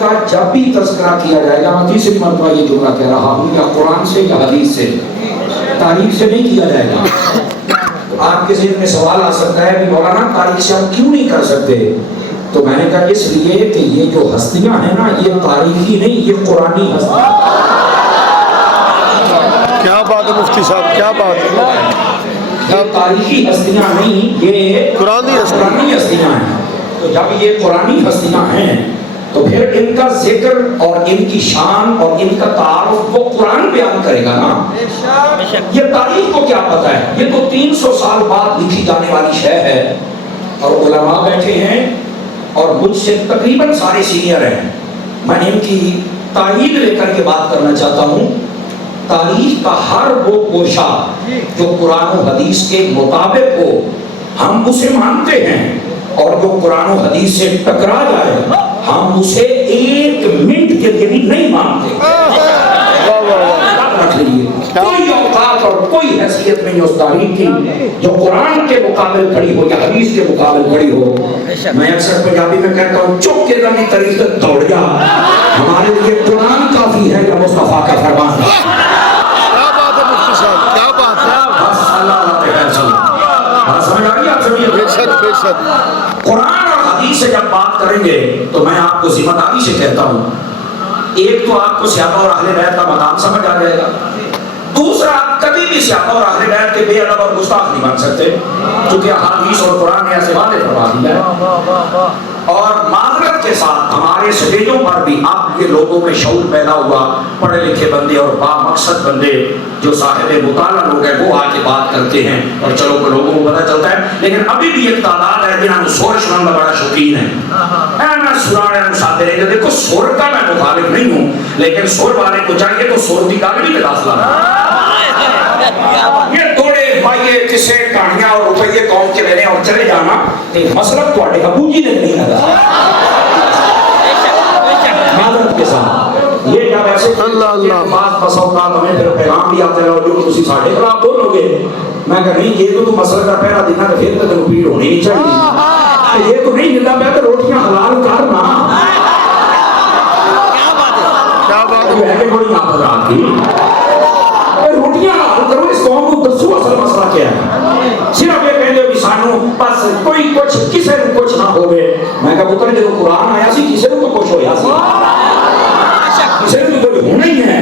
کا جب بھی تذکرہ کیا جائے گا، میں تیسری مرتبہ یہ جملہ کہہ رہا ہوں، یا قرآن سے یا حدیث سے، تاریخ سے نہیں کیا جائے گا۔ آپ کے ذہن میں سوال آ سکتا ہے کہ مولانا تاریخ سے ہم کیوں نہیں کر سکتے؟ تو میں نے کہا اس لیے کہ یہ جو ہستیاں ہیں نا، یہ تاریخی نہیں، یہ قرآنی ہستیاں۔ کیا بات ہے مفتی صاحب، کیا بات ہے، یہ تاریخی ہستیاں نہیں، یہ قرآنی ہستیاں ہیں۔ تو جب یہ قرآنی ہستیاں ہیں تو پھر ان کا ذکر اور ان کی شان اور ان کا تعارف وہ قرآن بیان کرے گا نا۔ یہ تاریخ کو کیا پتہ ہے؟ یہ تو 300 سال بعد لکھی جانے والی شے ہے، اور علماء بیٹھے ہیں اور مجھ سے تقریباً سارے سینئر ہیں، میں ان کی تائید لے کر کے بات کرنا چاہتا ہوں۔ تاریخ کا ہر وہ گوشہ جو قرآن و حدیث کے مطابق ہو ہم اسے مانتے ہیں، اور جو قرآن و حدیث سے ٹکرا جائے ہم اسے ایک منٹ کے لیے بھی نہیں مانتے۔ رکھ لیجیے، کوئی اوقات اور کوئی حیثیت نہیں اس تاریخ کی جو قرآن کے مقابل کھڑی ہو یا حدیث کے مقابل کھڑی ہو۔ میں اکثر پنجابی میں کہتا ہوں، چپ کے لمبی تاریخ تک دوڑ جا، ہمارے لیے قرآن کافی ہے یا مصطفیٰ کا فرمان ہے۔ کیا بات ہے مفتی صاحب، کیا بات ہے، بس اللہ سمجھ آ رہی ہے آپ سمجھیے۔ بے شک بے شک۔ قرآن اور حدیث سے جب بات کریں گے تو میں آپ کو ذمہ داری سے کہتا ہوں، ایک تو آپ کو صحابہ اور اہل بیت کا مقام سمجھ آ جائے گا، دوسرا آپ کبھی بھی صحابہ اور اہل بیت کے بے ادب اور گستاخ نہیں بن سکتے، کیونکہ حدیث اور قرآن نے ایسے واضح فرما دیا ہے۔ اور معذرت کے ساتھ ہمارے سٹیجوں پر بھی اب یہ لوگوں میں شعور پیدا ہوا، پڑھے لکھے بندے اور با مقصد بندے جو صاحب مطالعہ لوگ ہیں وہ آ کے بات کرتے ہیں اور چلو کہ لوگوں کو پتہ چلتا ہے، لیکن ابھی بھی ایک تعداد ہے جنہوں سور سنن کا بڑا شوقین ہے۔ میں سرانے مسافر ہے، دیکھو سور کا میں مخالف نہیں ہوں، لیکن سور والے کو چاہیے تو سور کی گالی پہ داخلہ یہ توڑے بھائیے کسے کہانیاں اور روپیے قوم کے لینے اور چلے جانا، ایک مسلک تو اڈے ابو جی نے نہیں لگا۔ معذرت کے ساتھ یہ جب ایسے بات بسوقات ہمیں پھر پیغام بھی آتے رہو جو تسی ساڑھے خلاف بولو گے، میں کہا نہیں یہ تو مسئلہ کا پہلا دینا تو پھر تک پیڑ ہونی نہیں چاہیے، یہ تو نہیں جلدہ پہ تو روٹیاں حلال کرنا۔ کیا بات ہے، یہ ہے کہ بڑی ناپذرات کی روٹیاں حلال کرو، اس قوم کو دسو اصل مسئلہ کیا ہے؟ صرف یہ کہہ دو کہ سانو بس کوئی کچھ کسے نے کچھ نہ ہوئے۔ میں کہا پتر جب قرآن آیا سی کسے نے تو کچھ ہویا سی، کسے نے تو کوئی ہونا ہی ہے۔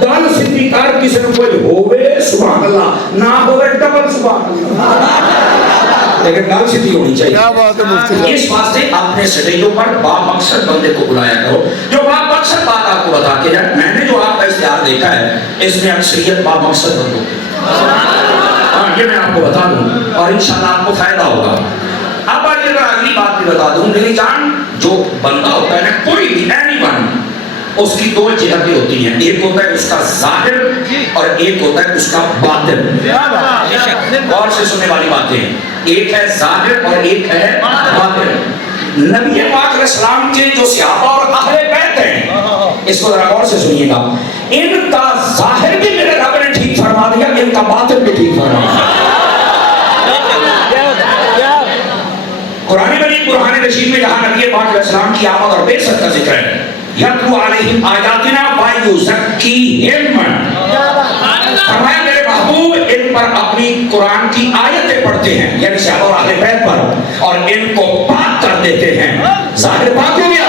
دل سدھی کر کسے نے کوئی ہوئے سبحان اللہ، نہ ہوئے ڈبل سبحان اللہ، لیکن دل سدھی ہونی چاہیے۔ کیا بات ہے مفتی صاحب۔ اس واسطے اپنے سٹیجوں پر با مقصد بندے کو بلایا کرو جو با مقصد بات آپ کو بتا کے جائے۔ میں نے جو آپ کا اشتہار دیکھا ہے اس میں اکثریت با مقصد بندوں کی، یہ میں آپ کو بتا دوں اور انشاءاللہ آپ کو فائدہ ہوگا۔ اب آئیے اگر اگلی بات بھی بتا دوں، میری جان جو بندہ ہوتا ہے نا، کوئی بھی اینی ون، اس کی دو جہتیں ہوتی ہیں، ایک ہوتا ہے اس کا ظاہر اور ایک ہوتا ہے اس کا باطن۔ غور سے سننے والی باتیں، ایک ہے ظاہر اور ایک ہے باطن۔ نبی پاک علیہ السلام کے جو صحابہ اور اہل بیت ہیں، اس کو ذرا غور سے سنیے گا، ان کا ظاہر بھی میرے رب نے ٹھیک فرما دیا، ان کا باطن بھی ٹھیک فرما دیا۔ قرآن مجید برہان رشید میں جہاں نبی پاک علیہ السلام کی آمد اور بعثت کا ذکر ہے، یتلو علیہم آیاتنا ویزکیہم، فرمایا میرے محبوب ان پر اپنی قرآن کی آیتیں پڑھتے ہیں، یعنی صحابہ اور اہل بیت پر، اور ان کو پاک کر دیتے ہیں۔ ظاہر پاک ہو گیا،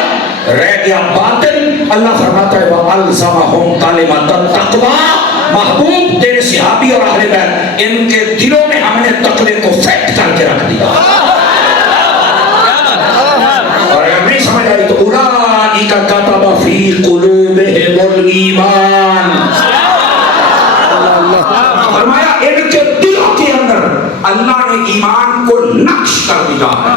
رہ گیا باطن۔ اللہ فرماتا ہے وَأَلْزَمَهُمْ كَلِمَةَ التَّقْوَىٰ، محبوب تیرے صحابی اور اہل بیت ان کے دلوں میں ہم نے تقوی کو فٹ کر کے رکھ دیا۔ اور اگر نہیں سمجھ آئی تو اولئک کتب فی قلوبہم الایمان، فرمایا ان کے دلوں کے اندر اللہ نے ایمان کو نقش کر دیا ہے۔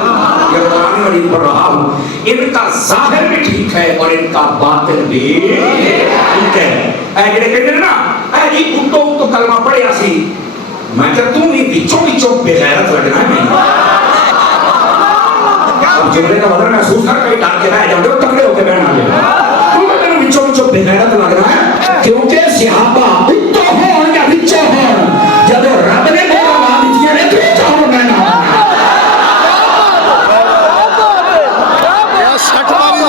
یہ قرآن مجید پڑھ رہا ہوں، ان کا ظاہر بھی ٹھیک ہے اور ان کا باطن بھی ٹھیک ہے۔ اے جڑے کہتے ہیں نا اے جی اٹھو کلمہ پڑھیا سی، میں کہ تم بھی بچوں بے غیرت لگنا ہے میں اب جملے کا مطلب محسوس کر کہیں ڈال کے رہ جاؤ گے تکڑے ہو کے بہنا گے، تم اگر بچوں بے غیرت لگ رہا ہے کیونکہ صحابہ اٹھو ہوں یا بچوں ہوں، جب رب نے میرا نام دیا ہے تو چاہوں میں نام یا سٹھ والی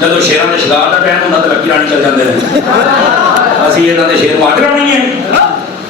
ਜਦੋਂ ਸ਼ੇਰਾਂ ਦੇ ਸ਼ਿਕਾਰ ਦਾ ਟਾਈਮ ਹੁੰਦਾ ਤਾਂ ਲੱਕੀ ਰਾਣੀ ਚੱਲ ਜਾਂਦੇ ਨੇ ਅਸੀਂ ਇਹਨਾਂ ਦੇ ਸ਼ੇਰ ਮਾਰ ਨਹੀਂ ਹੈ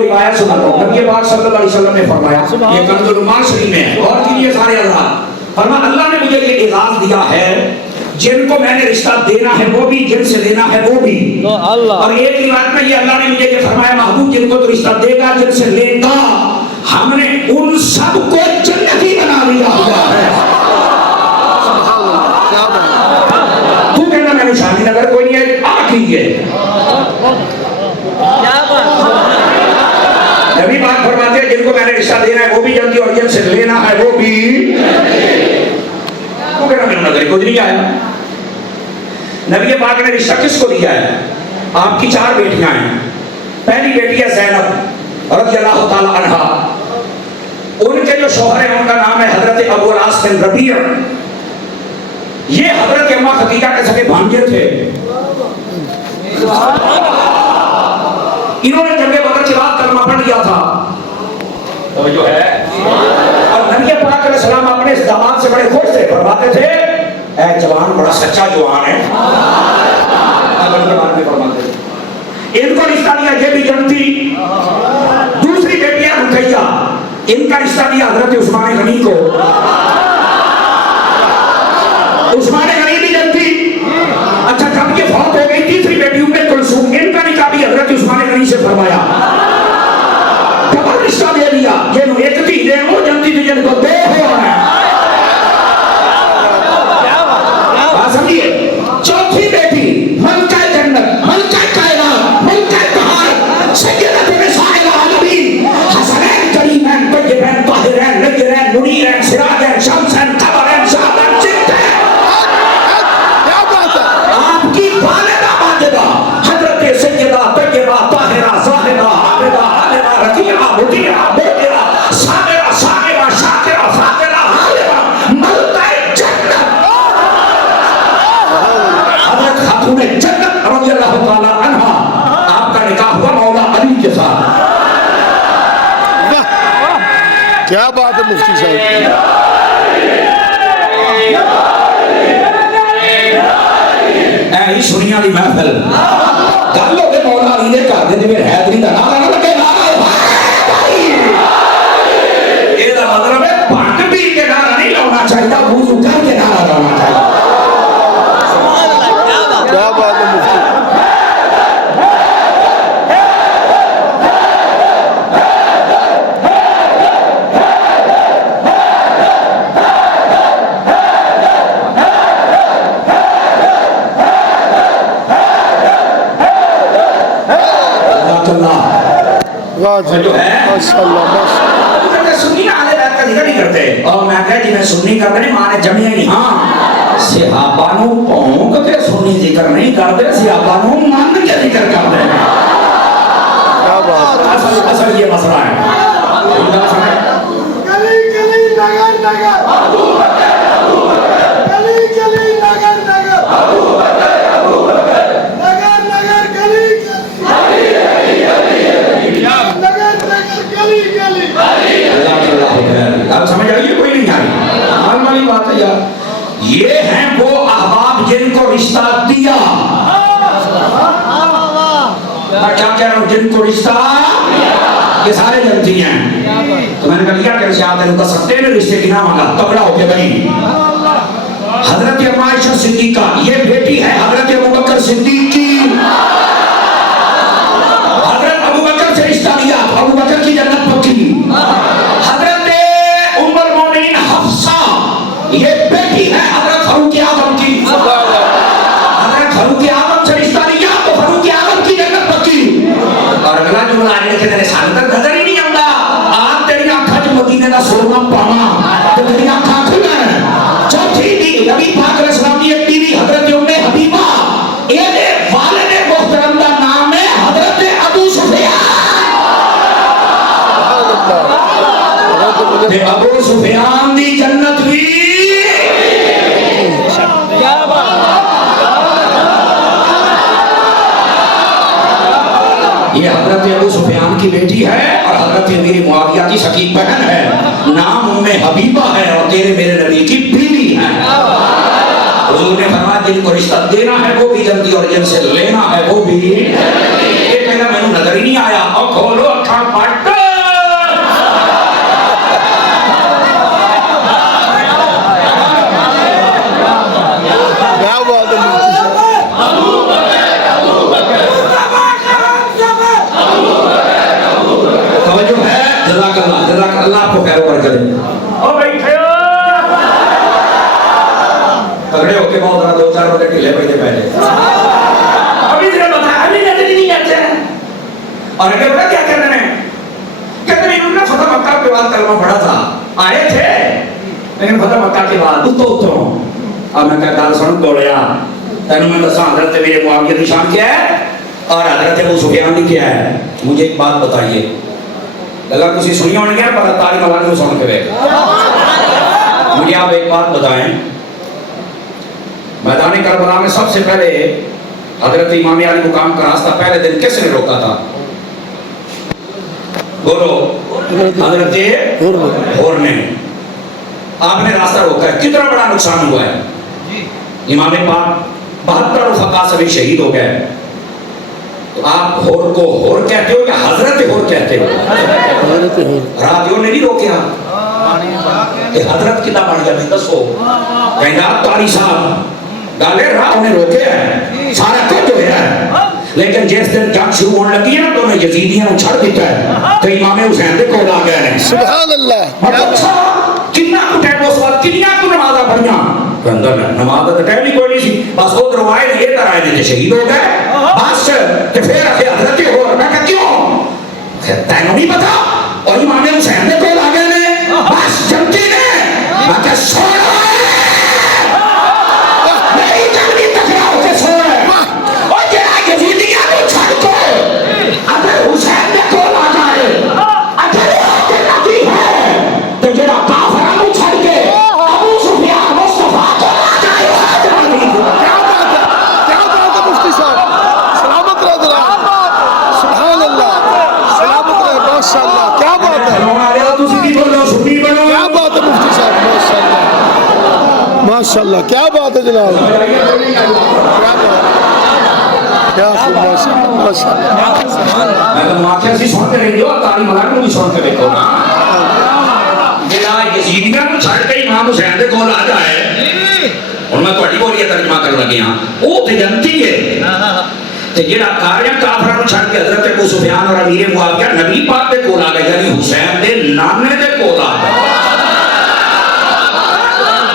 روایت سنا دو. نبی پاک صلی اللہ علیہ وسلم نے فرمایا, یہ کنز الایمان شریف میں ہے, اور کیجئے سارے حضرات, فرمایا اللہ نے مجھے یہ اعزاز دیا ہے جن کو میں نے رشتہ دینا ہے وہ بھی, جن سے لینا ہے وہ بھی. اور ایک روایت میں یہ اللہ نے مجھے یہ فرمایا, محبوب جن کو تو رشتہ دے گا, جن سے لے گا, ہم نے ان سب کو جنتی بنا لیا ہوا ہے. تو کہنا میں نے شادی نگر کوئی نہیں ہے, آ کیجئے. نبی پاک فرماتے ہیں جن کو میں نے رشتہ دینا ہے وہ بھی جنتی, اور جن سے لینا ہے وہ بھی. تو کہنا میں نے نظر کچھ نہیں آیا. نبی پاک نے رشتہ کس کو دیا ہے؟ آپ کی 4 بیٹیاں ہیں. پہلی بیٹی ہے زینب رضی اللہ تعالی عنہا. ان کے جو شوہر ہیں ان کا نام ہے حضرت ابو العاص بن ربیع. یہ حضرت اماں خدیجہ کے سگے بھانجے تھے. انہوں نے جنگ بدر کے بعد کلمہ پڑھ لیا تھا. توجہ ہے. اور نبی پاک علیہ السلام اپنے اس داماد سے بڑے خوش تھے, فرماتے تھے اے جوان بڑا سچا جوان ہے. ان کو رشتہ دیا, یہ بھی جنتی. دوسری بیٹی ہے رقیہ, ان کا رشتہ دیا حضرت عثمان غنی کو. عثمان غنی بھی جنتی. اچھا جب یہ فوت ہو گئی تیسری بیٹی ام کلثوم, ان کا نکاح بھی حضرت عثمان غنی سے فرمایا. ڈبل رشتہ دے دیا. یہ ایک تھی دے وہ جنتی تھی, جن کو 2 ہو رہا ہے. سمجھیے. چوتھی بیٹی ملکہ جنت, ملکہ کائنات, ملکہ بہار, سیدۃ نساء العالمین, حسنین کریمین طیبین طاہرین نذرین منیرین سراجین شمسین قمرین شہابین جتین. آپ کی والدہ ماجدہ حضرت سیدہ طیبہ طاہرہ زاہدہ عابدہ عالمہ رقیہ مطیعہ موقرہ صابرہ صابرہ شاکرہ فاقرہ حالمہ ملکہ جنت. حضرت خاتون جنت رضی اللہ تعالی عنہا, آپ کا نکاح ہوا مولا علی کے ساتھ. کیا بات ہے مفتی صاحب. اے سنیا دی محفل, گل ہو کے مولا علی نے کر دے میرے حیدری دا نعرہ نہ لگے. یہ دا مطلب ہے بھنگ پی کے نعرہ نہیں لانا چاہیے, وضو کر کے نعرہ لانا چاہیے. کیا بات ہے مفتی. جو ہے سنی اہل بیت کا ذکر نہیں کرتے, اور میں کہا جی میں سنی کرتے نہیں, ماں نے جمعے نہیں. ہاں صحابہ نو پونک تے سنی ذکر نہیں کرتے, صحابہ نو مان کے ذکر کرتے. اصل یہ مسئلہ ہے. گلی گلی نگر نگر ابو بکر ابو بکر, گلی گلی نگر نگر ابو بکر ابو بکر, نگر نگر گلی گلی نگر نگر گلی گلی. اب سمجھ آئیے کوئی نہیں آئی. معلوم والی بات ہے یار, یہ ہیں وہ احباب جن کو رشتہ دیا. میں کیا کہہ رہا ہوں, جن کو رشتہ, یہ سارے جنتی ہیں. تو میں نے کہا لیا کہ رشتہ آپ نے سکتے ہیں رشتے کی نہ مانگا, تگڑا ہو کے بھائی. حضرت اماں عائشہ صدیقہ, یہ بیٹی ہے حضرت ابوبکر صدیق کی. حضرت ابوبکر سے رشتہ لیا, ابوبکر کی جنت پکی. حضرت ام المومنین حفصہ, یہ بیٹی ہے حضرت فاروق اعظم کی. حضرت فاروق اعظم سے رشتہ لیا تو فاروق اعظم کی جنت پکی. اور اگلا جو آنے لکھے تیرے سامنے تک نظر ہی نہیں آتا, آپ تیری آنکھا جو مدینے کا سورما پانا تو تیری آنکھا کھلنا. چوتھی بھی نبی پاک علیہ السلام کی ایک بیوی حضرت ام حبیبہ, یہ والد محترم کا نام ہے حضرت ابو سفیان. ابو سفیان دی جنت بھی. یہ حضرت ابو سفیان کی بیٹی ہے اور حضرت امیر معاویہ کی شقیق بہن ہے. نام ام حبیبہ ہے اور تیرے میرے نبی کی بیوی ہے. حضور نے فرمایا جن کو رشتہ دینا ہے وہ بھی جنتی, اور جن سے لینا ہے وہ بھی. یہ کہنا میں نے نظر ہی نہیں آیا. اور کھولو اکھاں کے بعد 2-4 بندے ڈھیلے پڑتے پہلے ابھی تیرے بتا ابھی نظر ہی نہیں آتے اور اگر بتا کیا کرنے میں کہتے ہیں انہوں نے فتح مکہ کے بعد کلمہ پڑھا تھا آئے تھے لیکن فتح مکہ کے بعد اترو اب میں کہا گال سن دوڑیا تینوں میں دساں حضرت میرے معاویہ کی شان کیا ہے اور حضرت ابو سفیان کی کیا ہے مجھے ایک بات بتائیے اللہ کسی سنی ہونے گیا پر تاری ملانی کو سن کے بیٹھ مجھے آپ ایک بات بتائیں میدان کربلا میں سب سے پہلے حضرت امام علی مقام کا راستہ پہلے دن کس نے روکا تھا بولو حضرت ہور نے آپ نے راستہ روکا ہے کتنا بڑا نقصان ہوا ہے امام پاک 72 رفقا سبھی شہید ہو گئے تو آپ ہور کو ہور کہتے ہو یا حضرت ہور کہتے ہو راتیوں نے نہیں روکیا کہ حضرت کتا بڑھ جائے دسو کہنا تاری صاحب گالے راہ انہیں روکے ہیں سارا کچھ ہویا ہے لیکن جس دن جنگ شروع ہونے لگی ہے تو انہیں یزیدیاں چھڑ دیتا ہے تو امام حسین دے کول آ گئے ہیں سبحان اللہ اچھا کتنا کو ٹائم اس وقت کتنا کو نمازہ پڑھیاں اندر نماز کا ٹائم ہی کوئی نہیں سی بس وہ روایت یہ طرح ہے کہ شہید ہو گئے بس کہ پھر حضرت ہو میں کہا کیوں تینوں نہیں پتا اور امام حسین دے کول آ گئے ہیں بس جنتی نے میں کہا سوڑا میری جنگی تکراؤ سے سوڑا اور جنہا یزیدیاں کو چھڑ کو اگر حسین دے کول آ جائے اگر وہ نبی ہے تو جنہا کافرہ کو چھڑ کے ابو سفیان مصطفیٰ کو آ جائے کیا بات ہے مفتی صاحب سلامت رہ ذرا سبحان اللہ سلامت رہ ماشاء اللہ کیا بات ہے کیا بات ہے مفتی صاحب ماشاء اللہ کیا بات ہے جناب کیا ماشاء اللہ میں تو واقعہ سی سن کے رہی ہو تاری ملان کو بھی سن کے دیکھو نا جنہا یزیدیاں کو چھڑ کے امام حسین دے کول آ جائے اور میں تو اٹھی بولی ترجمہ کر لگی ہاں وہ تو جنتی ہے کہ جنہا کاریاں کافرہ کو چھڑ کے حضرت ابو سفیان اور امیر معاویہ نبی پاک دے کول آ گئے یعنی حسین دے نانے دے کول آ گئے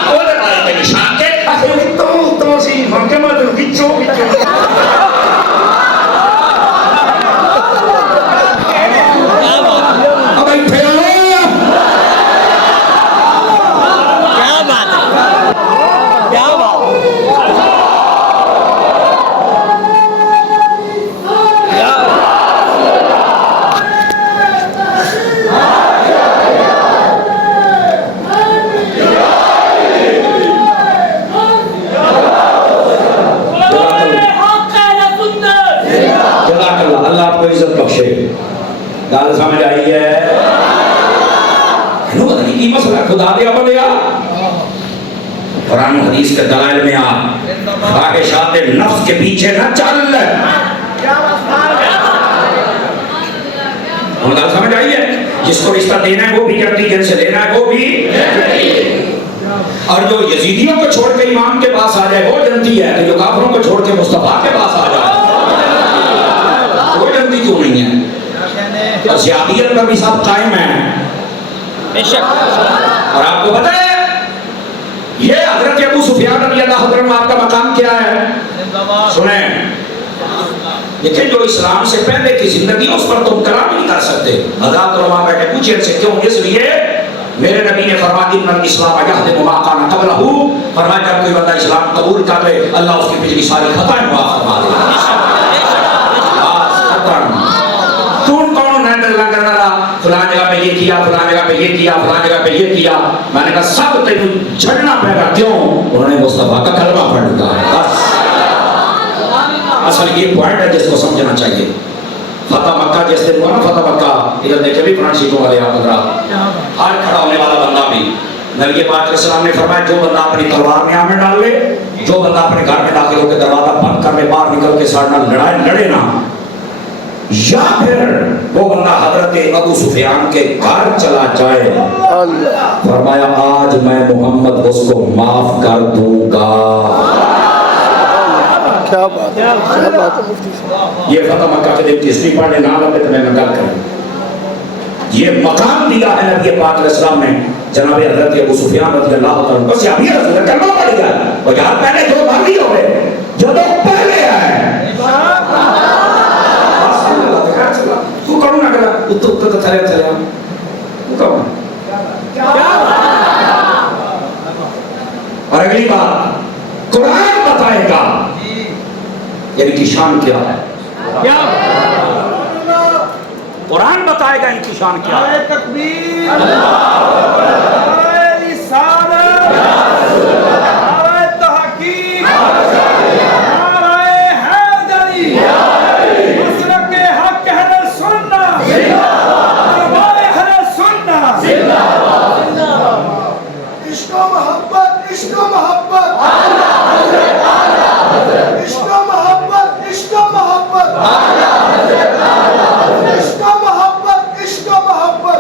وہ دے بارے میں نشان کے تو سی مانکے میں تو کچھو گال سمجھ آئی ہے یہ مسئلہ خدا دیا بنیا قرآن حدیث کے دلائل میں آپ خواہشات نفس کے پیچھے نہ چل گال سمجھ آئی ہے جس کو رشتہ دینا ہے وہ بھی جنتی جن سے لینا ہے وہ بھی اور جو یزیدیوں کو چھوڑ کے امام کے پاس آ جائے وہ جنتی ہے جو کافروں کو چھوڑ کے مصطفیٰ کے پاس آ جائے وہ جنتی کیوں نہیں ہے اور زیادیت پر بھی سب قائم ہے اور آپ کو پتہ ہے یہ حضرت ابو سفیان رضی اللہ عنہ آپ کا مقام کیا ہے سنیں لیکن جو اسلام سے پہلے کی زندگی اس پر تم کلام نہیں کر سکتے حضرات علماء بیٹھے پوچھیں سے کیوں اس لیے میرے نبی نے فرمایا ان الاسلام یہدم ما کان قبلہ فرمایا جب کوئی بندہ اسلام قبول کر لے اللہ اس کی پچھلی ساری خطائیں معاف فرما دے فلان جگہ پہ یہ کیا فلان جگہ پہ یہ کیا فلان جگہ پہ یہ کیا میں نے کہا سب تینوں چھڑنا پڑے گا کیوں انہوں نے مصطفیٰ کا کلمہ پڑھ لیا بس اصل یہ پوائنٹ ہے جس کو سمجھنا چاہیے فتح مکہ جس دن ہوا نا فتح مکہ ادھر دیکھے بھی پران شیٹوں والے آپ ادھر ہر کھڑا ہونے والا بندہ بھی نبی پاک علیہ السلام نے فرمایا جو بندہ اپنی تلوار میں آمیں ڈال لے جو بندہ اپنے گھر میں داخل ہو کے دروازہ بند کر لے باہر نکل کے سارنا لڑے نا یا پھر وہ بندہ حضرت ابو سفیان کے گھر چلا جائے فرمایا آج میں محمد اس کو معاف کر دوں گا کیا بات ہے مفتی صاحب یہ فتح مکہ کے دن کس بھی پڑھنے نہ لگے تو میں نگل کروں یہ مقام دیا ہے نبی پاک علیہ السلام نے جناب حضرت ابو سفیان رضی اللہ تعالیٰ عنہ. بس ابھی حضرت کلمہ پڑ گیا اور یار پہلے جو بھاگی ہو گئے جو تو پہلے آئے تو کروں نہ کرا اتر تو تھلے چلے تو کروں. اور اگلی بات قرآن بتائے گا یعنی کی شان کیا ہے. کیا قرآن بتائے گا ان کی شان کیا ہے. تکبیر، نعرہ رسالت، نعرہ تحقیق، نعرہ حیدری، مسلک حق اہل سنت، علماء اہل سنت. عشق و محبت، عشق و محبت، عشق و محبت، عشق و محبت، عشق و محبت، عشق و محبت.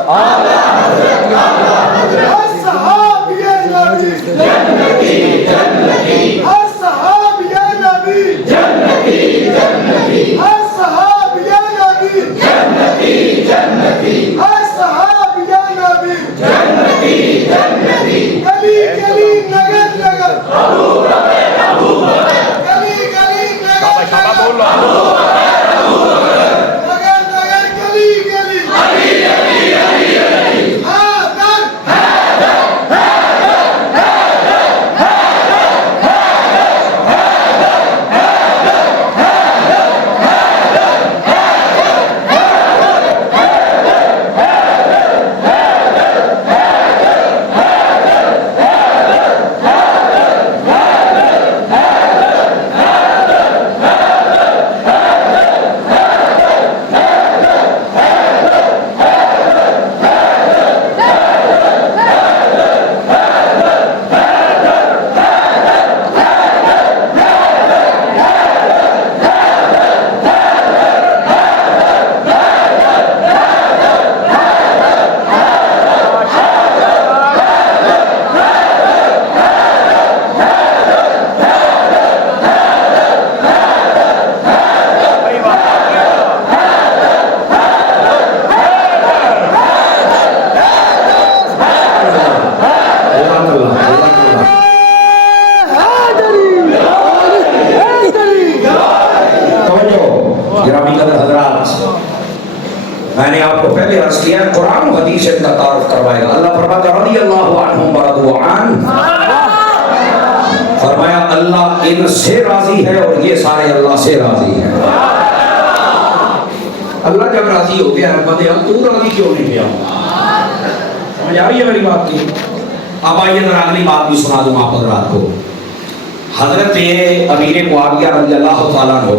ہر صحابی نبی جنتی جنتی، ہر صحابی نبی جنتی جنتی، ہر صحابی نبی جنتی جنتی، ہر صحابی نبی جنتی جنتی. گلی گلی نگر نگر ابو بکر ابو بکر، گلی گلی نگر نگر ابو بکر ابو بکر، نگر نگر گلی گلی علی علی علی علی، حیدر حیدر حیدر میں نے آپ کو پہلے عرض کیا قرآن و حدیث ان کا تعارف کروائے گا. اللہ فرماتا ہے رضی اللہ عنہم ورضوا عنہ، فرمایا اللہ ان سے راضی ہے اور یہ سارے اللہ سے راضی ہیں. اللہ جب راضی ہو گیا بندے ہم تو راضی کیوں نہیں کیا؟ سمجھ آ رہی ہے میری بات کی؟ اب آئیے ذرا اگلی بات بھی سنا دوں آپ حضرات کو. حضرت امیر معاویہ رضی اللہ تعالیٰ عنہ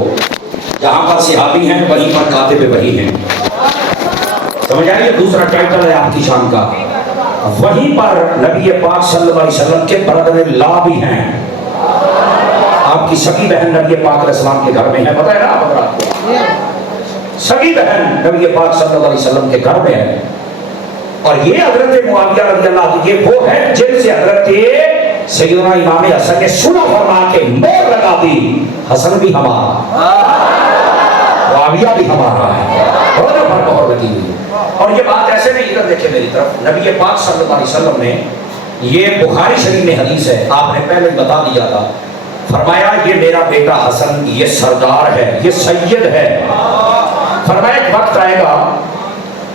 جہاں پر صحابی ہیں وہیں پر کاتب وحی ہیں. سمجھ آئیے دوسرا ٹائٹل ہے آپ کی شان کا. وہیں پر نبی پاک صلی اللہ علیہ وسلم کے برادر اللہ بھی ہیں. آپ کی سگی بہن نبی پاک علیہ السلام کے گھر میں ہے، پتہ ہے نا آپ حضرات کو؟ سگی بہن نبی پاک صلی اللہ علیہ وسلم کے گھر میں ہے. اور یہ حضرت معاویہ رضی اللہ عنہ یہ وہ ہے جن سے حضرت سیدنا امام حسن نے سنا فرما کے مور لگا دی حسن بھی ہمارا معاویہ بھی ہمارا ہے. بہت لگی ہوئی. اور یہ بات ایسے نہیں، ادھر دیکھیں میری طرف. نبی پاک صلی اللہ علیہ وسلم نے یہ بخاری شریف میں حدیث ہے، آپ نے پہلے بتا دیا تھا، فرمایا یہ میرا بیٹا حسن یہ سردار ہے، یہ سید ہے. فرمایا ایک وقت آئے گا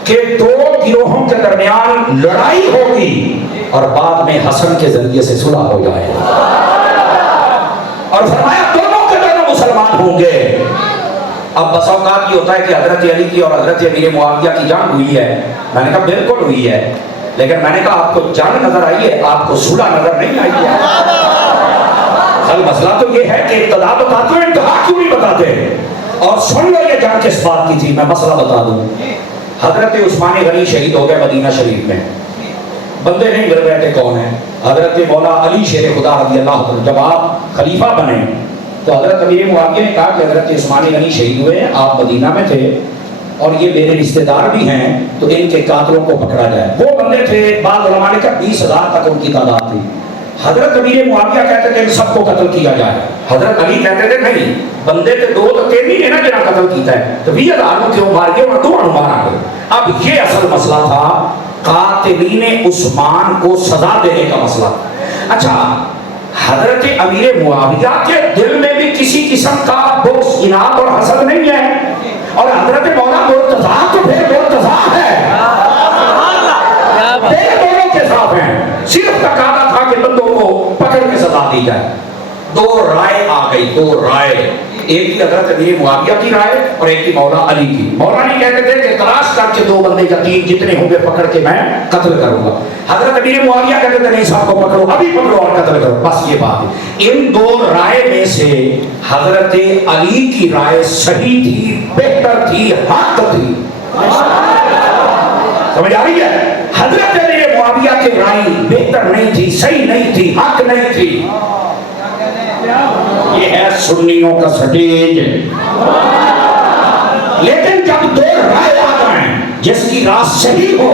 کہ دو گروہوں کے درمیان لڑائی ہوگی اور بعد میں حسن کے ذریعے سے صلح ہو جائے گا. اور فرمایا دونوں کے دونوں مسلمان ہوں گے. اب بس اوقات یہ ہوتا ہے کہ حضرت علی کی اور حضرت امیر معاویہ کی جنگ ہوئی ہے. میں نے کہا بالکل ہوئی ہے، لیکن میں نے کہا آپ کو جنگ نظر آئی ہے، آپ کو صلح نظر نہیں آئی ہے. اصل مسئلہ تو یہ ہے کہ ابتدا بتاتے ہو، انتہا کیوں نہیں بتاتے؟ اور سن لو یہ جنگ کس بات کی تھی. میں مسئلہ بتا دوں. حضرت عثمان غنی شہید ہو گئے مدینہ شریف میں. بندے نہیں مل رہے تھے کون ہیں. حضرت مولا علی شیر خدا رضی اللہ عنہ جب آپ خلیفہ بنے تو حضرت امیر معاویہ نے کہا کہ حضرت عثمان غنی شہید ہوئے ہیں، آپ مدینہ میں تھے اور یہ میرے رشتہ دار بھی ہیں، تو ان کے قاتلوں کو پکڑا جائے. وہ بندے تھے، بعض علماء نے کہا 20,000 تک ان کی تعداد تھی. حضرت امیر معاویہ کہتے تھے ان سب کو قتل کیا جائے. حضرت علی کہتے تھے نہیں، بندے تے دو تو تین ہی ہے نا جنہاں قتل کیتا ہے، تو 20,000 کو کیوں مار کے اور دو مارا گئے. اب یہ اصل مسئلہ تھا قاتلین عثمان کو سزا دینے کا مسئلہ. اچھا حضرت امیر معاویہ کے دل میں بھی کسی قسم کا بغض اناد اور حسد نہیں ہے, اور حضرت مولا مرتضیٰ تو پھر مرتضیٰ ہے, دونوں کے ساتھ ہیں. صرف تقاضا تھا کہ بندوں کو پکڑ کے سزا دی جائے. دو رائے آ گئی, دو رائے, ایک کی حضرت امیر معاویہ کی رائے اور ایک کی مولا علی کی. مولا علی کہتے تھے کہ تلاش کر کے 2 بندے یا 3 جتنے ہوں گے پکڑ کے میں قتل کروں گا. حضرت امیر معاویہ کہتے تھے نہیں صاحب کو پکڑو, ابھی پکڑو اور قتل کرو, بس یہ بات ہے. ان 2 رائے میں سے حضرت علی کی رائے صحیح تھی, بہتر تھی, حق تھی. سمجھ آ رہی ہے؟ حضرت امیر معاویہ کی رائے بہتر نہیں تھی, صحیح نہیں تھی, حق نہیں تھی. یہ ہے سنیوں کا سٹیج. لیکن جب 2 رائے آ جائیں, جس کی رائے صحیح ہو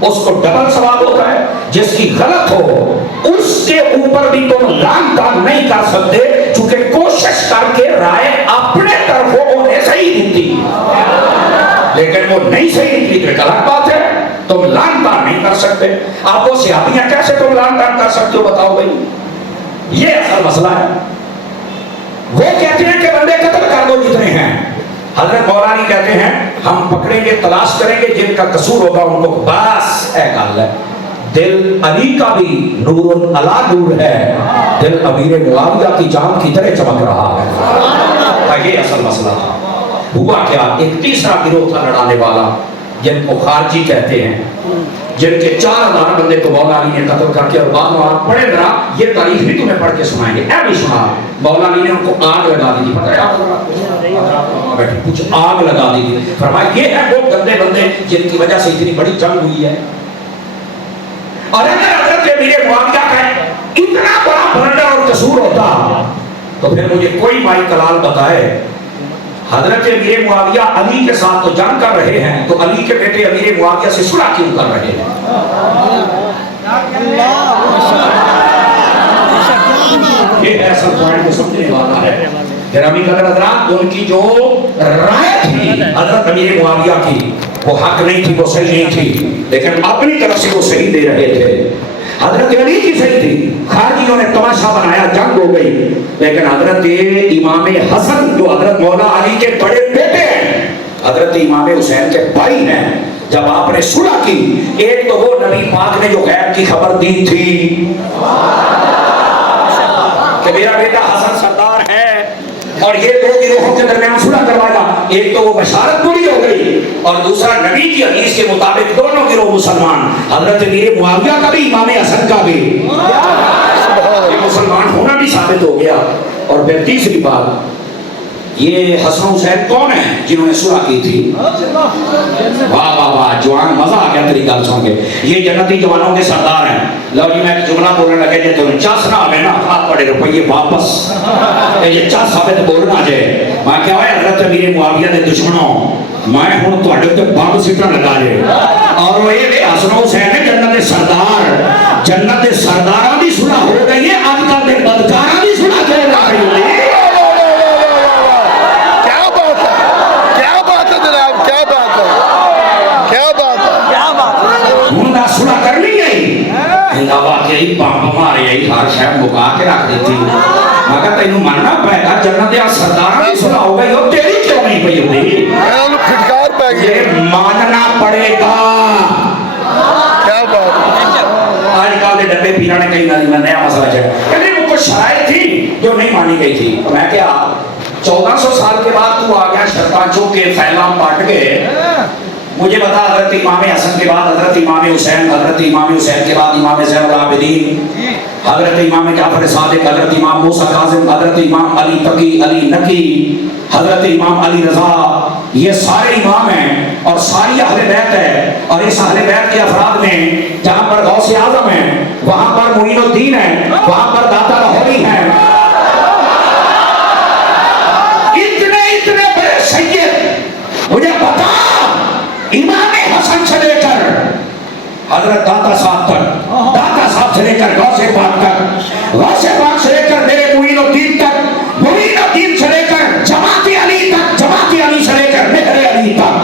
اس کو ڈبل ثواب ہوتا ہے, جس کی غلط ہو اس کے اوپر بھی تم لان تان نہیں کر سکتے, چونکہ کوشش کر کے رائے اپنے طرف انہیں صحیح نکلی, لیکن وہ نہیں صحیح نکلی تو غلط بات ہے, تم لان تان نہیں کر سکتے. آپ کو صحابیاں کیسے تم لان تان کر سکتے ہو بتاؤ بھائی, یہ اصل مسئلہ ہے. وہ کہتے ہیں کہ بندے قتل کر دو جتنے ہیں. حضرت مولا علی کہتے ہیں ہم پکڑیں گے, تلاش کریں گے, جن کا قصور ہوگا ان کو بس اے گل ہے. دل علی کا بھی نور علا نور ہے, دل امیر معاویہ کی جان کی طرح چمک رہا ہے. یہ اصل مسئلہ تھا. ہوا کیا, ایک تیسرا گروہ تھا لڑانے والا جن کو خارجی کہتے ہیں, جن کے 4000 بندے کو مولا علی نے قتل کر کے, اور بعد میں آپ پڑھے ذرا, یہ تاریخ بھی تمہیں پڑھ کے سنائیں گے. اے بھی سنا, مولا علی نے ان کو آگ لگا دی تھی, پتہ ہے آپ کو, کچھ آگ لگا دی تھی. فرمایا یہ ہے وہ گندے بندے جن کی وجہ سے اتنی بڑی جنگ ہوئی ہے. اور اگر حضرت امیر معاویہ کا اتنا بڑا بلنڈر اور قصور ہوتا تو پھر مجھے کوئی مائی کلال بتائے, حضرت امیر معاویہ علی کے ساتھ تو جنگ کر رہے ہیں, تو علی کے بیٹے امیر معاویہ سے صلح کیوں کر رہے ہیں؟ یہ ایسا پوائنٹ کو سمجھنے والا ہے. گرامی قدر حضرات, ان کی جو رائے تھی حضرت امیر معاویہ کی وہ حق نہیں تھی, وہ صحیح نہیں تھی, لیکن اپنی طرف سے وہ صحیح دے رہے تھے. حضرت علی کی صحیح تھی, خارجیوں نے تماشا بنایا, جنگ ہو گئی, لیکن حضرت امام حسن جو حضرت مولا علی کے بڑے بیٹے ہیں, حضرت امام حسین کے بھائی ہیں, جب آپ نے صلح کی, ایک تو وہ نبی پاک نے جو غیب کی خبر دی تھی کہ میرا بیٹا حسن سردار ہے اور یہ 2 گروہوں کے درمیان صلح کروایا, ایک تو وہ بشارت پوری ہو گئی, اور دوسرا نبی کی حدیث کے مطابق دونوں گروہ مسلمان, حضرت امیر معاویہ کا بھی امام حسن کا بھی, یہ مسلمان ہونا بھی ثابت ہو گیا. اور پھر تیسری بات, یہ حسن حسین کون ہیں جنہوں نے صلح کی تھی؟ واہ واہ واہ جوان, مزہ آ گیا تیری گل سن کے. یہ جنتی جوانوں کے سردار ہیں. لو جی میں ایک جملہ بولنے لگے جی تمہیں چس نہ ہمیں نا ہاتھ پڑے روپیے واپس, یہ چس ثابت بولنا جائے. میں کیا ہے حضرت امیر معاویہ کے دشمنوں, میں ہوں تھوڑے تے بمب سٹن لگا جائے, اور وہ یہ حسن حسین ہے جنت سردار, جنت سرداراں دی صلح ہو گئی ہے, اج کل دے بدکاراں دی صلح کیوں نہ ہوئی ہے؟ صلح کرنی ہے, واقعی بمب مارے ہی ہر شہر مکا کے رکھ دیتی. میں کہا تینوں مننا پائے گا, جنت سرداراں دی صلح ہو گئی, اور تیری کیوں نہیں پئی ہوتی؟ یہ ماننا پڑے گا. کیا بات, آج کل کے ڈبے پیرا نے کہیں نہ نیا مسئلہ چاہے, کہ وہ کچھ شرائط تھی جو نہیں مانی گئی تھی. میں کیا 1400 سال کے بعد تو آ گیا, شرطانچوں کے پھیلام پاٹ گئے. مجھے بتا, حضرت امام حسن کے بعد حضرت امام حسین, حضرت امام حسین کے بعد امام زین العابدین, حضرت امام جعفر صادق, حضرت امام موسیٰ کاظم, حضرت امام علی تقی, علی نقی, حضرت امام علی رضا, یہ سارے امام ہیں اور ساری اہل بیت ہے. اور اس اہل بیت کے افراد میں جہاں پر غوث اعظم ہیں, وہاں پر معین الدین ہیں, وہاں پر داتا لاہوری ہیں, اتنے بڑے سید. مجھے بتا, امام حسن سے لے کر حضرت داتا صاحب تک, داتا صاحب سے لے کر غوث پاک تک, غوث پاک سے لے کر میرے معین الدین تک, معین الدین سے لے کر جماعت علی تک, جماعت علی سے لے کر مہر علی تک,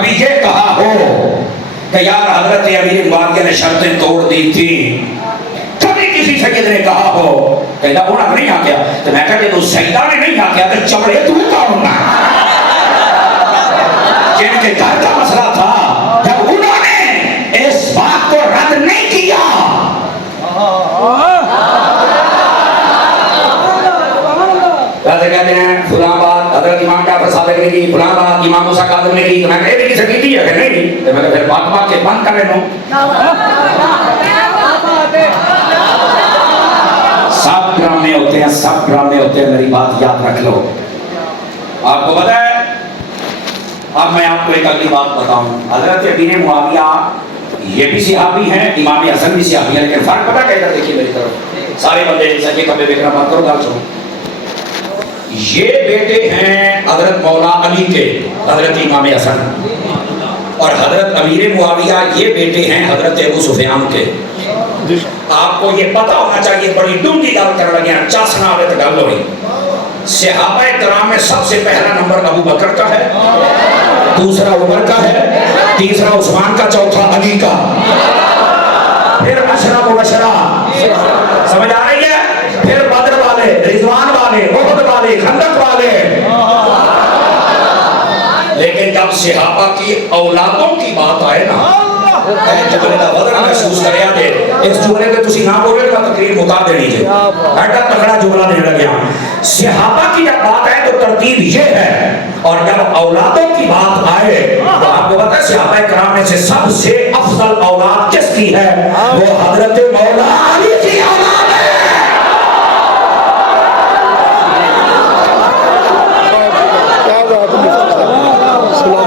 کبھی یہ کہا ہو کہ یار حضرت امیر معاویہ نے شرطیں توڑ دی تھی؟ کبھی کسی سید نے کہا ہو کہ انہوں نہیں آ گیا؟ تو میں کہا کہ تو سیدہ نے نہیں آ گیا تو چمڑے تو کون ہے؟ جن کے گھر کا مسئلہ تھا، جب انہوں نے اس بات کو رد نہیں کیا، کہتے ہیں فلاں بات حضرت امام جعفر صادق نے کی، فلاں بات امام موسیٰ کاظم نے کی، تو میں کہا یہ بھی کسی کی ہے کہ نہیں؟ تو میں کہا پھر بات بات کے بند کرنے دوں۔ سب ڈرامے ہوتے ہیں، سب ڈرامے ہوتے ہیں، میری بات یاد رکھ لو۔ آپ کو پتہ ہے، اب میں آپ کو ایک اگلی بات بتاؤں، حضرت امیر معاویہ یہ بھی صحابی ہیں، امام حسن بھی صحابی ہیں، لیکن فرق پتہ کیا؟ ادھر دیکھیے میری طرف، سارے بندے سجے کبے بکرا مت کرو، گل سنو۔ یہ بیٹے ہیں حضرت مولا علی کے، حضرت امام حسن، اور حضرت امیر معاویہ یہ بیٹے ہیں حضرت ابو سفیان کے۔ آپ کو یہ پتہ ہونا چاہیے، بڑی ڈونگی گل کر لگے ہیں، چاسنا والے تو گل ہوئی۔ صحابہ کرام میں سب سے پہلا نمبر ابو بکر کا ہے، دوسرا عمر کا ہے، تیسرا عثمان کا، چوتھا علی کا، پھر عشرہ مبشرہ، سمجھ آ رہی ہے؟ پھر بدر والے، رضوان والے، احد والے، خندق والے۔ لیکن جب صحابہ کی اولادوں کی بات آئے نا، جملے دا وزن محسوس کریا دے، اس جملے پہ تسی نہ بولے تو تقریر متا دینی جے، ایڈا تگڑا جملہ دینے لگیا۔ صحابہ کی جب بات آئے تو ترتیب یہ ہے، اور جب اولادوں کی بات آئے تو آپ کو پتہ ہے صحابہ کرام میں سے سب سے افضل اولاد کس کی ہے؟ وہ حضرت مولا علی کی اولاد ہے۔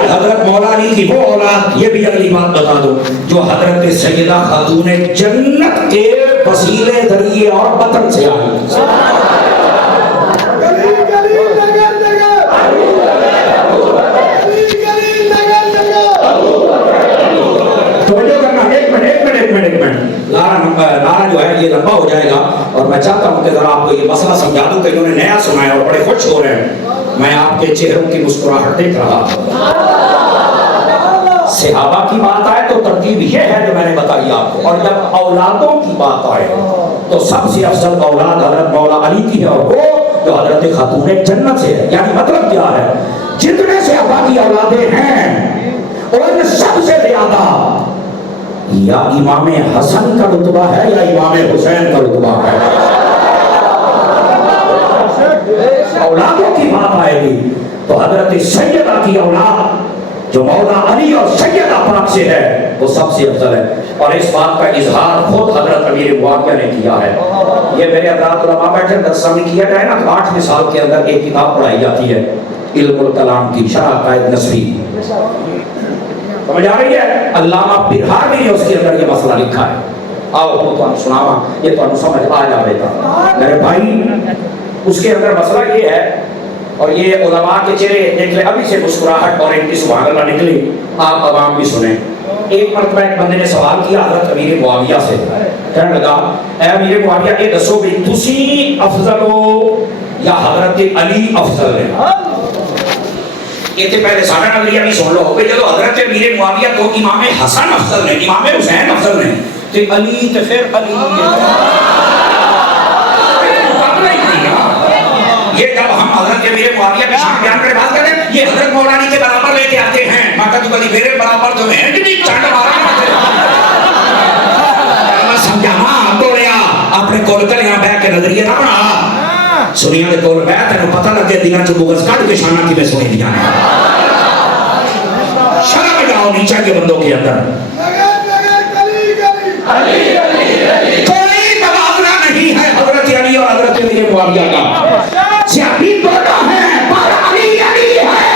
حضرت مولا علی کی وہ اولاد، یہ بھی اگلی بات بتا دو، جو حضرت سیدہ خاتون جنت کے وسیلے ذریعے اور بطن سے آئی۔ گلی گلی نگر نگر، گلی گلی نگر نگر۔ توجہ کرنا، ایک منٹ، نعرہ جو ہے یہ لمبا ہو جائے گا، اور میں چاہتا ہوں کہ ذرا آپ کو یہ مسئلہ سمجھا دوں کہ انہوں نے نیا سنا ہے اور بڑے خوش ہو رہے ہیں۔ میں آپ کے چہروں کی مسکراہٹ دیکھ رہا ہوں۔ صحابہ کی بات آئے تو ترتیب یہ ہے جو میں نے بتائی آپ کو، اور جب اولادوں کی بات آئے تو سب سے افضل اولاد حضرت مولا علی کی ہے، اور وہ جو حضرت خاتون جنت سے ہے۔ یعنی مطلب کیا ہے؟ جتنے صحابہ کی اولادیں ہیں ان سب سے زیادہ یا امام حسن کا رتبہ ہے یا امام حسین کا رتبہ ہے۔ اولادوں کی بات آئے گی تو حضرت سیدہ کی اولاد جو مولا علی اور سیدہ پاک سے ہے وہ سب سے افضل ہے، اور اس بات کا اظہار خود حضرت امیر معاویہ نے کیا ہے۔ یہ میرے حضرات علماء بیٹھے درس میں کیا جائے نا، 8 سال کے اندر ایک کتاب پڑھائی جاتی ہے، علم الکلام کی شرح قائد نصفی، سمجھ آ رہی ہے؟ علامہ برہانی نے اس کے اندر یہ مسئلہ لکھا ہے۔ آؤ تو تمہیں سناواں، یہ تمہیں سمجھ آ جائے گا میرے بھائی۔ اس کے اندر مسئلہ یہ ہے، اور یہ علماء کے چہرے دیکھ لیں، ابھی سے مسکراہٹ اور ان کی سبحان اللہ نکلی، آپ عوام بھی سنیں۔ ایک مرتبہ ایک بندے نے سوال کیا حضرت امیر معاویہ سے، کہنے لگا اے امیر معاویہ یہ دسو بھی تسی افضل ہو یا حضرت علی افضل ہے؟ یہ تو پہلے سارا نظریہ بھی سن لو کہ جب حضرت امیر معاویہ تو امام حسن افضل نے، امام حسین افضل نے، تو علی تو پھر علی یہ جب ہم حضرت امیر معاویہ کی شان بیان کرے بات کریں، یہ حضرت مولا علی کے برابر لے کے آتے ہیں، ماتا کی بلی میرے برابر تو ہیں جنی چانڈ مارا میں سمجھانا تو لیا اپنے کول کلیاں بیٹھ کے نظریے نہ بنا، سنیا دے کول بیٹھ تینوں پتہ لگے دنیا چ بغض کٹ کے شانہ کی میں سنی دیا نے۔ شرم جاؤ نیچے کے بندوں کے اندر، نگر نگر گلی گلی، علی علی علی، کوئی تبادلہ نہیں ہے حضرت علی اور حضرت امیر معاویہ کا، صحابی دونوں ہیں پر علی علی ہے۔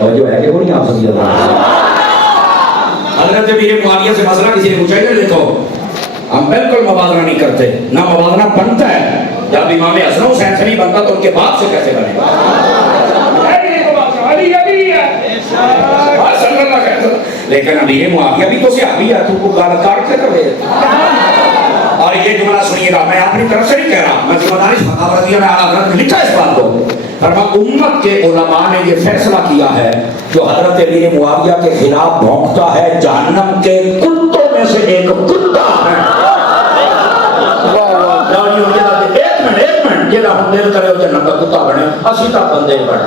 توجہ ہے کہ وہ نہیں آپ سمجھ رہا؟ حضرت امیر معاویہ سے مسئلہ کسی نے پوچھا کہ دیکھو ہم بالکل موازنہ نہیں کرتے، نہ موازنہ بنتا ہے، جب امام حسن حسین سے نہیں بنتا تو ان کے باپ سے کیسے بنے گا؟ لیکن امیر معاویہ بھی تو صحابی ہے، تو کو گال کاٹ کے کرے۔ اور یہ جملہ سنیے گا، میں اپنی طرف سے نہیں کہہ رہا، میں ذمہ داری فتاوی رضیہ میں اعلیٰ حضرت نے لکھا اس بات کو، فرما امت کے علماء نے یہ فیصلہ کیا ہے جو حضرت امیر معاویہ کے خلاف بھونکتا ہے جہنم کے کتوں میں سے ایک کتا ہے۔ ایک منٹ یہ ہم دل کرے ہو جنت کا کتا بنے، اسی تک بندے بنے،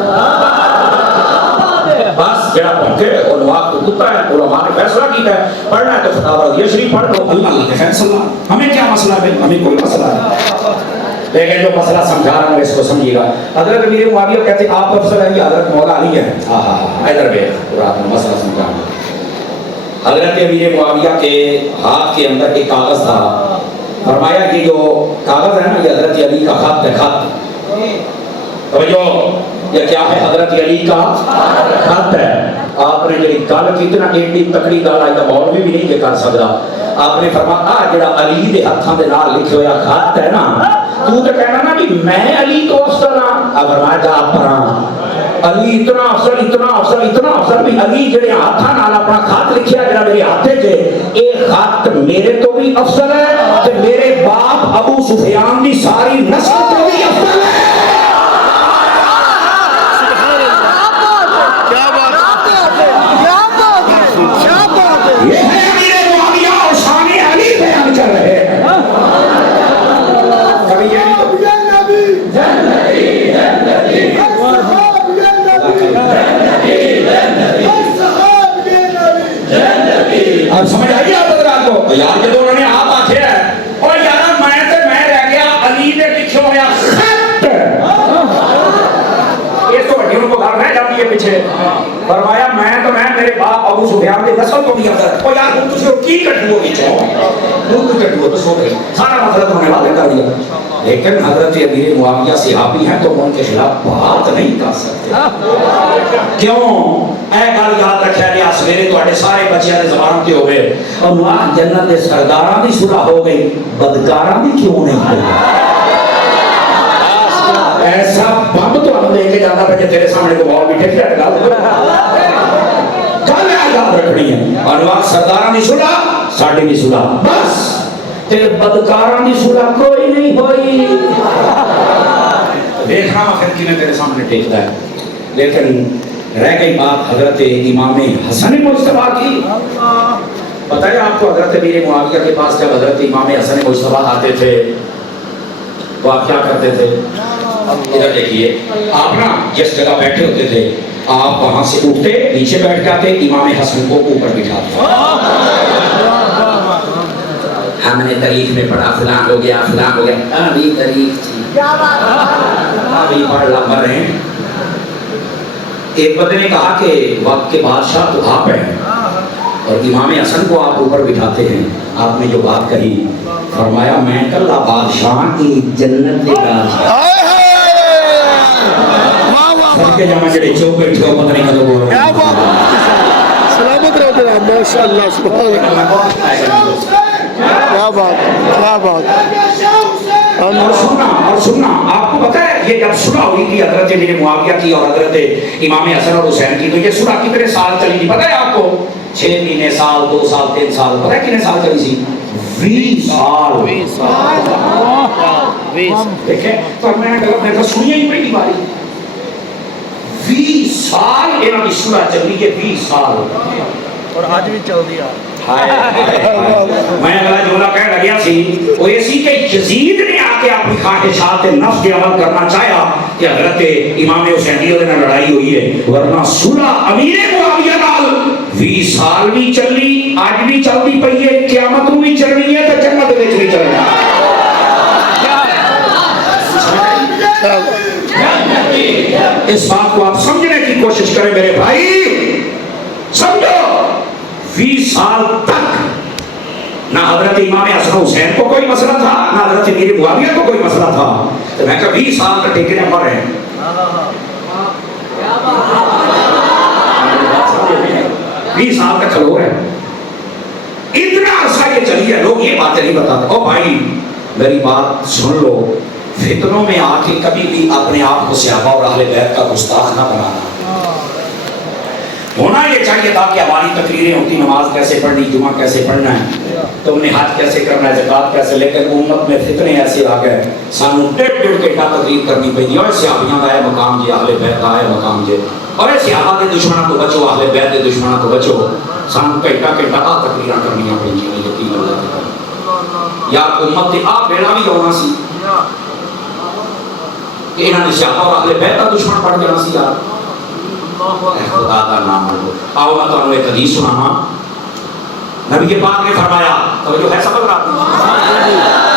بس جڑا پہنچے علماء کو کتا ہے، علماء نے فیصلہ کیا ہے پڑھنا ہے تو فتاوی رضیہ شریف پڑھ لو، اللہ کے فیصلہ، ہمیں کیا مسئلہ ہے؟ ہمیں کوئی مسئلہ ہے، لیکن جو مسئلہ سمجھا رہا ہوں اس کو سمجھیے گا۔ حضرت امیر معاویہ کہتے ہیں آپ افضل ہیں یا حضرت مولا علی ہے؟ ادھر بھی رات میں مسئلہ سمجھا ہوں۔ حضرت امیر معاویہ کے ہاتھ کے اندر ایک کاغذ تھا، فرمایا کہ جو کاغذ ہے نا یہ حضرت علی کا خط ہے، خط توجہ، یہ کیا ہے؟ حضرت علی کا خط ہے۔ آپ نے جڑی گل کتنا ایڈی تکڑی گل آئی تو مولوی بھی نہیں کر سکتا، آپ نے فرمایا جڑا علی دے ہاتھاں دے نال لکھے ہویا خط ہے نا، تو کہنا نا کہ میں علی تو افضل ہاں، فرمایا جا پڑھا علی اتنا افضل اتنا افضل اتنا افضل بھی علی جڑے ہاتھاں نال اپنا خط لکھیا جڑا میرے ہاتھے تے اے خط میرے تو بھی افضل ہے تے میرے باپ ابو سفیان دی ساری نسل تو بھی افضل ہے۔ یہ ہے امیر معاویہ اور شان علی بیان کر رہے ہیں۔ کبھی یہ نہیں تو اب سمجھ آئیے آپ حضرات کو؟ یار جب انہوں نے آپ آکھے ہے اور یار میں رہ گیا علی نے لکھے ہویا خط، اس تو بڑی ان کو گھر رہ جاتی ہے پیچھے، فرمایا میں میرے باپ ابو سفیان کے نسل کو بھی افضل، اور یار تم تجھے کی کٹو پیچھے تو کٹو تو سو گئی، سارا مسئلہ تمہیں واضح کر دیا۔ لیکن حضرت امیر معاویہ صحابی ہیں تو ان کے خلاف بات نہیں کر سکتے، کیوں؟ اے گل یاد رکھیا گیا سویرے تواڈے سارے بچیاں دے زبان تے ہوئے اللہ جنت دے سرداراں دی صلح ہو گئی، بدکاراں دی کیوں نہیں ہوئی؟ ایسا بم تو ہم لے کے جانا پہ تیرے سامنے کو بہت بیٹھے کیا گل یاد رکھنی ہے، انوار سرداراں دی صلح ساڈی دی صلح، بس تیرے بدکاراں دی صلح کوئی نہیں ہوئی۔ دیکھنا آخر کی میں تیرے سامنے ٹیکتا ہے، لیکن رہ گئی بات حضرت امام حسن مجتبیٰ کی۔ پتہ ہے آپ کو حضرت امیر معاویہ کے پاس جب حضرت امام حسن مجتبیٰ آتے تھے تو آپ کیا کرتے تھے؟ ادھر دیکھیے، آپ نا جس جگہ بیٹھے ہوتے تھے آپ وہاں سے اٹھتے نیچے بیٹھ جاتے، امام حسن کو اوپر بٹھاتے۔ ہم نے تاریخ میں پڑھا فلاں ہو گیا فلاں ہو گیا، ابھی تاریخ تھی ابھی پڑھ لمبا رہے۔ ایک بندے نے کہا کہ وقت کے بادشاہ تو آپ ہیں اور امام حسن کو آپ اوپر بٹھاتے ہیں، آپ نے جو بات کہی فرمایا میں کلا بادشاہ کی جنت دے گا سب کے جامع جڑے چوک بیٹھے ہو پتہ نہیں کدو بول رہے ہیں۔ سلامت رہو جناب، ماشاءاللہ سبحان اللہ، کیا بات کیا بات۔ اور سننا آپ کو پتہ ہے یہ جب صلح ہوئی تھی حضرت امیر معاویہ کی اور حضرت امام حسن اور حسین کی، تو یہ صلح کتنے سال چلی تھی پتہ ہے آپ کو؟ 6 مہینے، سال، 2 سال، 3 سال، پتہ ہے کتنے سال چلی تھی؟ 20 سال۔ دیکھیں تو میں نے سنیا ہی پہلی باری 20 سال انہوں نے صلح چلی ہے، 20 سال، اور آج بھی چل دیا۔ میں اگلا جملہ کہنے لگیا سی وہ اسی کہ یزید نے آ کے اپنی خواہشات نفس کے عمل کرنا چاہیا کہ حضرت امام حسین کی لڑائی ہوئی ہے، ورنہ صلح امیر معاویہ نال 20 سال بھی چلی، اج بھی چلتی پئی ہے، قیامت نوں بھی چلنی ہے تے جنت وچ بھی چلنی ہے۔ اس بات کو آپ سمجھنے کی کوشش کریں میرے بھائی، سمجھو 20 سال تک نہ حضرت امام حسن حسین کو کوئی مسئلہ تھا نہ حضرت امیر معاویہ کو کوئی مسئلہ تھا، تو میں کہا 20 سال تک ٹھیکے نہ پڑ رہے ہیں، 20 سال تک کھلو رہے ہیں، اتنا عرصہ یہ چلی ہے، لوگ یہ باتیں نہیں بتاتے۔ او بھائی میری بات سن لو، فتنوں میں آ کے کبھی بھی اپنے آپ کو صحابہ اور اہل بیت کا گستاخ نہ بنانا۔ ہونا یہ چاہیے تھا کہ ہماری تقریریں ہوتی نماز کیسے پڑھنی، جمعہ کیسے پڑھنا ہے، تم نے حج کیسے کرنا ہے، زکات کیسے، لیکن امت میں فتنے ایسے آ گئے سانو 1.5 گھنٹہ تقریر کرنی پڑی اور صحابیاں کا ہے مقام جی، اہل بیت کا ہے مقام جی، اور صحابہ کے دشمنوں تو بچو، اہل بیت کے دشمنوں تو بچو، سانو گھنٹہ آ تقریراں کرنی پڑی یقین اللہ یار امت تے آ بیڑا بھی ہونا سی کہ انہاں نے صحابہ اور اہل بیت کا دشمن بن جانا سی یار، خدا کا نام لو۔ آؤ میں تمہیں ایک حدیث سناواں، نبی پاک نے فرمایا، توجہ ہے سبق رات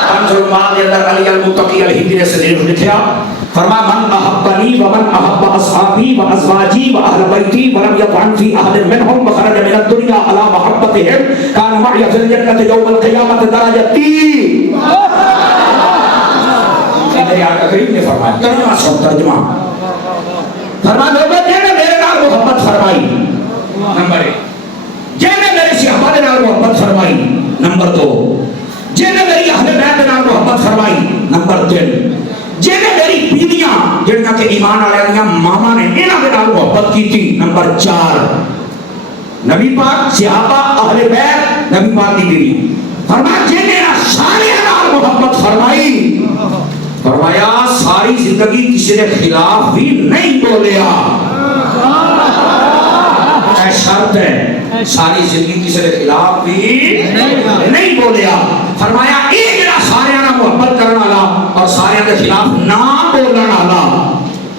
کنز المال کے اندر علی المتقی الہندی نے صدیق لکھا، فرمایا من احبنی ومن احب اصحابی وازواجی واہل بیتی ولم یطعن فی احد منهم وخرج من الدنیا علی محبتهم کان معی فی الجنۃ یوم القیامۃ درجتی۔ میرے آقا کریم نے فرمایا، ترجمہ سن ترجمہ، فرمایا لوگوں نے میرے نال محبت فرمائی، نمبر 1 جن نے میرے صحابہ دے نال محبت فرمائی، نمبر 2 جن نے میری اہل بیت دے نال محبت فرمائی، نمبر 3 جن نے میری بیویاں جڑیاں کہ ایمان والے دیاں ماما نے انہاں دے نال محبت کیتی، نمبر 4 نبی پاک صحابہ اہل بیت نبی پاک دی بیوی، فرمایا جن نے سارے نال محبت فرمائی، فرمایا ساری زندگی کسی کے خلاف بھی نہیں بولیا، شرط ہے ساری زندگی کسی کے خلاف بھی نہیں بولیا، فرمایا ایک جڑا سارے نال محبت کرنے والا اور سارے کے خلاف نہ بولنے والا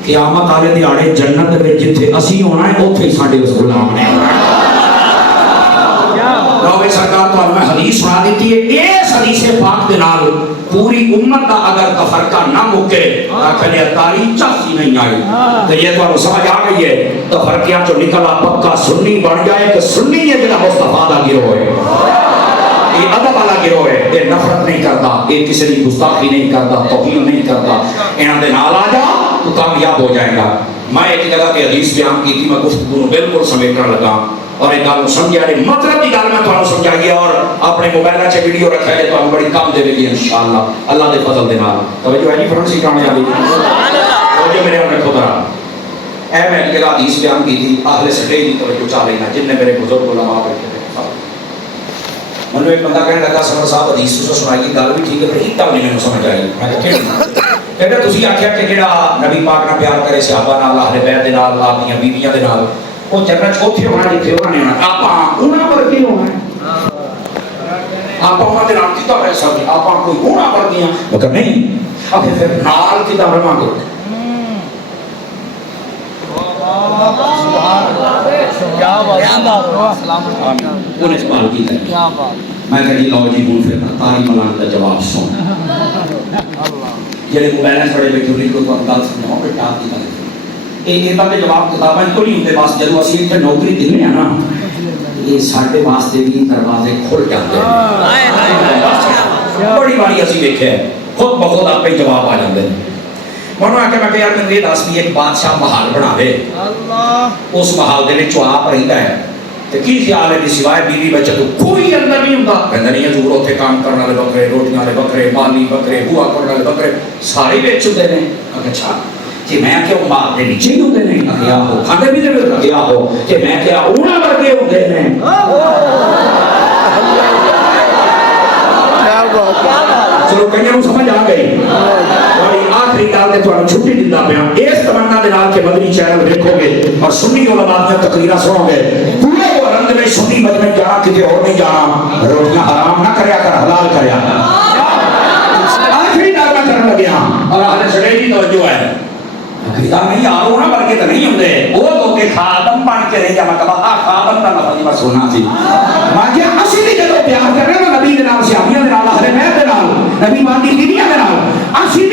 قیامت والے دیہاڑے جنت میں جتھے اسی ہونا ہے اوتھے ہی ساڈے اس غلام نے ہونا ہے۔ روے سرکار تو میں حدیث سنا دیتی ہے، اس حدیث پاک دے نال پوری امت کا اگر تفرقہ نہ مکے آخر تاریخ چاسی نہیں آئی تو یہ تو سمجھ آ گئی ہے تفرقیاں جو نکلا پکا سنی بن جائے کہ سنی یہ جنہ مصطفیٰ دا گروہ ہے، یہ ادب والا گروہ ہے، یہ نفرت نہیں کرتا، یہ کسی کی گستاخی نہیں کرتا، توہین نہیں کرتا، انہاں دے نال آ جا تو کامیاب ہو جائے گا۔ میں ایک جگہ کی حدیث بیان کی تھی، میں گفتگو بالکل سمیٹنے لگا اور ایک گل سمجھا رہے مطلب کی گل میں تھوڑا سمجھائیے اور اپنے موبائل سے ویڈیو رکھا ہے تو ہم بڑی کام دے گی انشاءاللہ اللہ دے فضل دے نال۔ توجہ ہے جی فرنٹ سی کامیابی، توجہ میرے ہم رکھو ذرا، اے میں ایک جگہ حدیث بیان کی تھی، اہل سٹیج کی توجہ چاہ لینا جن نے میرے بزرگ علماء بیٹھے تھے۔ منو ایک بندہ کہنے لگا سمر صاحب حدیث تو سنائی گل بھی ٹھیک ہے پر ایک گل نہیں سمجھ آئی، میں کہتے تسی آکھیا کہ جڑا نبی پاک نال پیار کرے صحابہ نال اہل بیت دے نال آپ دیاں بیویاں دے نال وہ جنت اوتھے ہونا جتھے انہاں نے ہونا، آپاں انہاں ورگے ہونا ہے، آپاں انہاں دے نال کیتا رہ سکدے، آپاں کوئی انہاں ورگیاں مگر نہیں، آکھے پھر نال کیتا رہواں گے۔ انہیں سوال کیتا ہے، میں کہا جی لو جی ہوں پھر تاری ملان کا جواب سن، جڑے موبائل بڑے بیٹھے ہوئی کو گل سمجھاؤ پھر ٹاپ کی گل یہ تک جواب کتابیں تو نہیں ہوتے، بس جب اسی اتنے نوکری دینے ہیں نا یہ سارے واسطے بھی دروازے کھل جاتے ہیں، بڑی باری اسی دیکھے خود بخود آپ پہ جواب آ جاتے ہیں۔ منو آ کے میں کہ یار میں یہ دس بھی ایک بادشاہ محل بنا دے، اس محل دے وچ آپ رہتا ہے تو کی خیال ہے کہ سوائے بیوی بچے تو کوئی اندر نہیں ہوتا، کہندا نہیں حضور اوتھے کام کرنے والے بکرے، روٹیاں والے بکرے، مالی بکرے، بوا کرنے والے بکرے سارے بیچ چکے ہیں۔ اچھا کہ میں کیا مال دے نیچے ہی ہوندے نے، کیا ہو کھاندے بھی دے کیا ہو کہ میں کیا انہاں ورگے ہوندے نے۔ چلو کئیاں نوں سمجھ آ گئی، اور آخری گل تے تھانوں چھٹی دیندا پیا اس تمنا دے نال کہ مدنی چینل دیکھو گے اور سنی علماء دی تقریراں سنو گے، پورے ورند میں سنی مجمع جانا کتے اور نہیں جانا، روٹیاں حرام نہ کریا کر، حلال کریا کر۔ آخری گل میں کرن لگیا اور اہل سڑے دی توجہ ہے، کہتا نہیں یار انہاں ورگے تے نہیں ہوندے، وہ تو کہ خادم بن کے رہ جا، میں کہا خادم دا لفظ میں سننا سی، میں کہ اسی دی جدوں پیار کرنا نبی دے نال، صحابیاں دے نال، اہل بیت دے نال، نبی پاک دی بیویاں دے نال، اسی